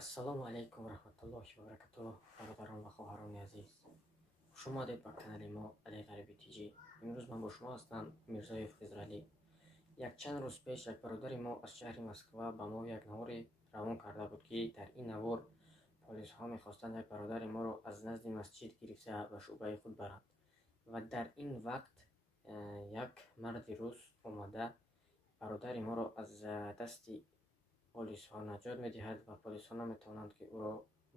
Ассалому алейкум ва рахматуллохи ва баракатуҳ. Бародарон ва хоҳарони азиз, хуш омадед ба канали мо Али Ғариби Тиҷи. Имрӯз ман бо шумо ҳастам, Мирзоев Хизралӣ. Якчанд рӯз пеш як бародари мо аз шаҳри Москва ба мо як навори равон карда буд, ки дар ин навор полисҳо мехостанд як бародари моро аз назди масҷид гирифта ба шуъбаи худ баранд. Ва дар ин вақт як марди рус омада бародари моро аз дасти полисҳо наҷот медиҳад ва полисҳо наметавонанд ки ӯро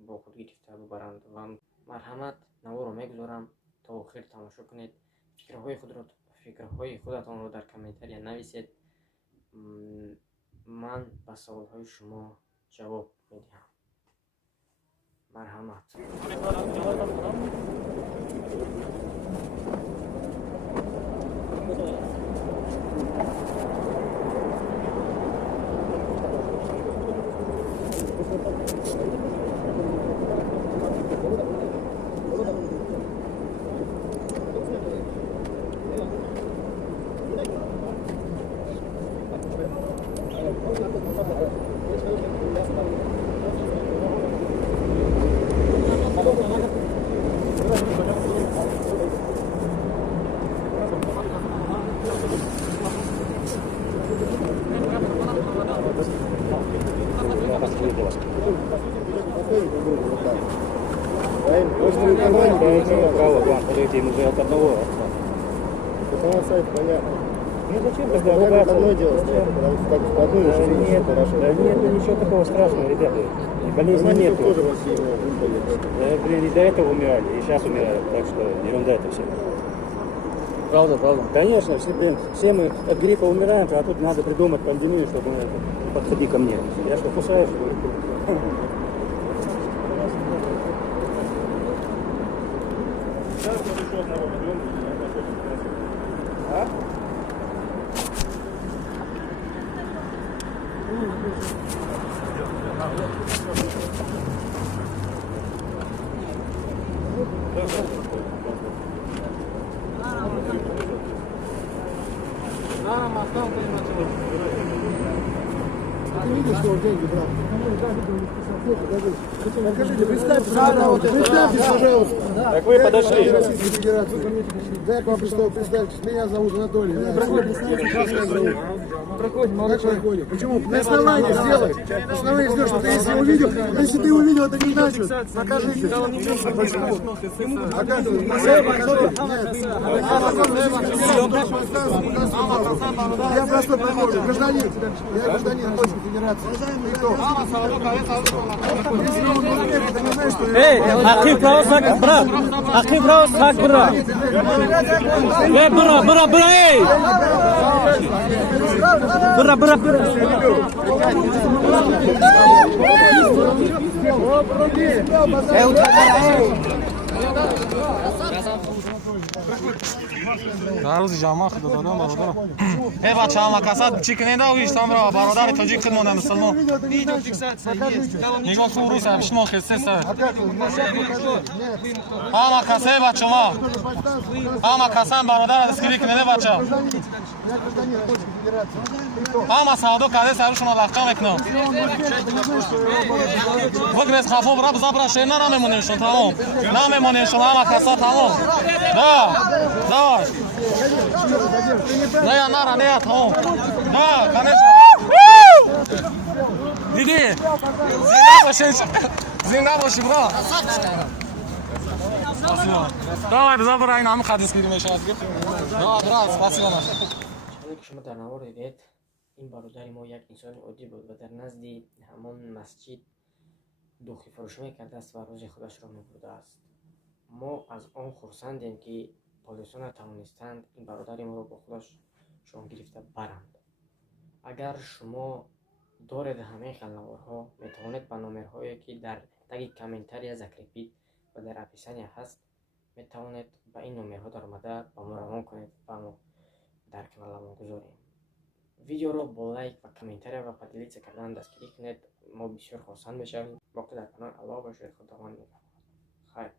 бо худ гирифта бубаранд. Ва марҳамат, наворро мегузорам то охир тамошо кунед. Фикраҳои худатонро дар комментария нависед. Ман ба саволҳои шумо ҷавоб медиҳам. Марҳамат. Право, подойти ему же от одного отца. Это сайт, понятно. Ну зачем тогда Понятно, ругаться? одно дело, Зачем? потому что так вплотную Да решили, нет, что хорошо. да нет, ничего такого страшного, ребята. Болезни Знаете, нет. тоже в России болеет. Да, блин, и до этого умирали, и сейчас умирают, так что ерунда это все. Правда, правда. Конечно, все мы от гриппа умираем, а тут надо придумать пандемию, чтобы подходи ко мне. Я что, кусаю, что ли? Ты видишь, что он деньги брал? Покажите, представьтесь, пожалуйста. Так вы подошли. Российской Федерации. Да, я к вам пришел, представьтесь. Меня зовут Анатолий. Да. Проходим, молодой человек. Почему? На основании сделай. На основании сделай, что ты если увидел, если ты увидел, это не значит. Покажите. Почему? Я простой прохожий, гражданин. Я гражданин Российской Федерации. Ты кто? Если он это не знаешь, что Эй, акив право сак, бра. Акив право сак, бра. Эй, бра, эй. Бра. روز جامعه خدا دادم برادرم ای بچه ها مکاسات چی کننده و ایشتام را برادر تاجیک خدمونه مسلمان نگاه کو روز هفش ما خسته سر ها مکاسه بچه ما ها مکاسان برادر دستگیری کننده بچه ها مساعدو کده سرشون لخکا میکنم وگرس خفوب رب زبر شیر نمیمونیشون تمام نمیمونیشون ها مکاسات تمام давай не нара не томом да конечно диди зинда боши бро давай забирай нам хадис гирим мешавад да брат спасибо ки шумо дар навор дидед, ин бародари мо як инсони оддӣ буд ва дар назди ҳамон масҷид духифурӯшӣ мекардааст ва рӯзи худашро мебурдааст. мо аз он хурсандем ки полисҳо натавонистанд ин бародари моро бо худашон гирифта баранд. Агар шумо доред ҳамаи хел наворҳо, метавонед ба номерҳое ки дар таги комментария закрепид ва дар описания ҳаст, метавонед ба ин номерҳо даромада ба мо равон кунед ва мо дар каналамон гузорем. видеоро бо лайк ва комментария ва поделиться кардан дастгирӣ кунед. Мо бисёр хосанд мешавем. Боқӣ дар канал алоҳ бошед. Худованд нигоҳбон. Хайр.